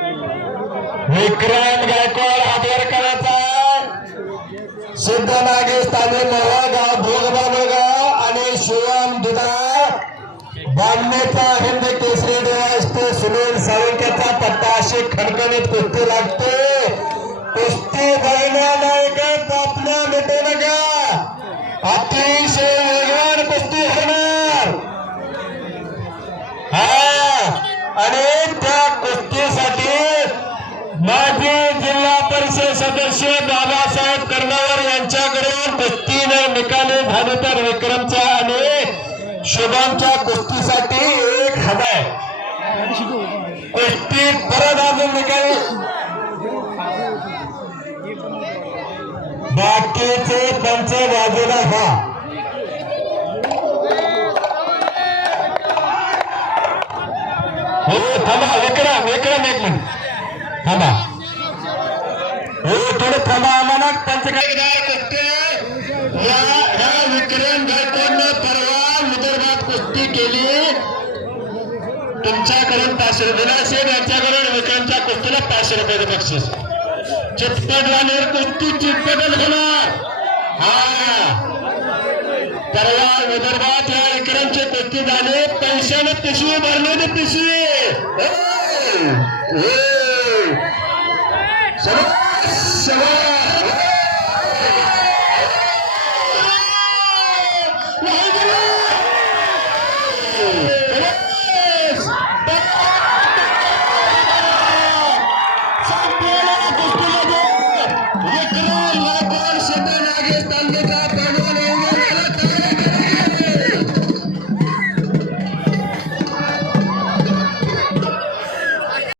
विक्रम गायकवाड आदरकराचा करायचा. सिद्ध नागे स्थानिक मोहगाव भोगबाबगाव आणि शिवम दुधा. बांधण्याचा हिंद केसरी दिवस ते सुनील साळुंक्याचा पत्ता अशी खणखणीत कुस्ती लागते. कुस्ती बघण्या नाही का तापण्या मिटू नका अतिशय वेगवान कुस्ती होणार. हा आणि त्या कुस्तीसाठी माजी जिल्हा परिषद सदस्य बाबासाहेब कर्णावर यांच्याकडून कुस्तीने निकाली झाले तर विक्रमच्या आणि शुभांच्या कुस्तीसाठी एक हजार. कुस्ती परत अजून निकाली. बाकीचे पंच बाजूला व्हा हो थांबा विक्रम विक्रम एक मिनिट थांबा हो थोडं थांबा आम्हाला त्यांचं काही या विक्रम गायकवाडनं परवा विदर्भात कुस्ती केली. तुमच्याकडून पाचशे रुपये. असेल यांच्याकडून विक्रमच्या कुस्तीला पाचशे रुपयाचं बक्षीस चितपट कुस्ती चितपटच होणार. हा. परवा विदर्भात या विक्रमचे कुस्ती झाले. पैशाने पिशवी भरलेली पिशवी. हो, Look at